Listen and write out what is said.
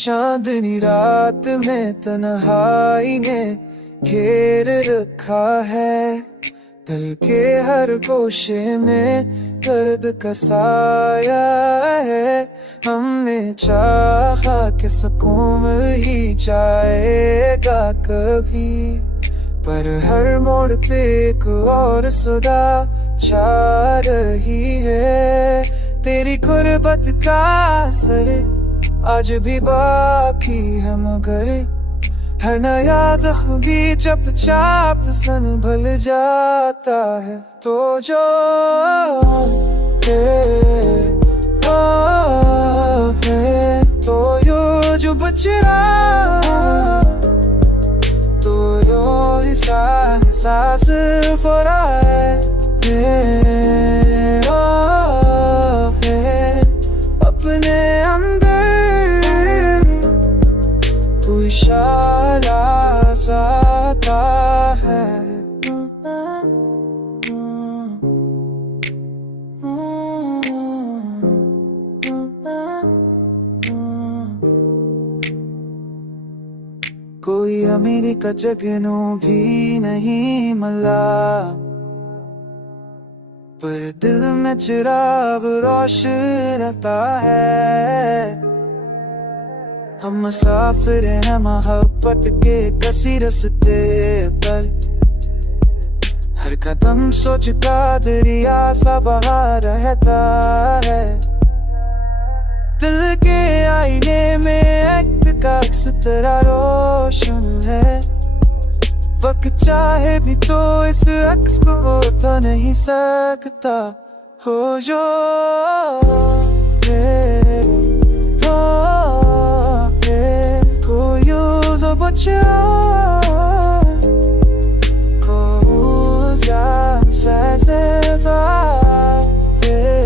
चांदनी रात में तन्हाई ने घेर रखा है। दिल के हर गोशे में दर्द का साया है। हमने चाहा कि सुकून मिल ही जाएगा कभी, पर हर मोड़ पे एक और सदा छा रही है। तेरी गुर्बत का असर आज भी बाकी है, मगर हर नया जख्म भी चुपचाप संभल जाता है। तो जो है वो है, तो यो जो बच रहा, तो यो एहसास फरा है। अपने अंदर कोई शाला साता है। कोई अमीरी का जगनू भी नहीं मिला, पर दिल में चिराग रोशन रहता है। हम मुसाफिर हैं मोहब्बत के कसी रस्ते पर, हर कदम सोचता दरिया सा बहा रहता है। दिल के आईने में एक का अक्स तेरा रोशन है। वक्त चाहे भी तो इस अक्स को तो नहीं सकता। हो जो है कोई बचा को है।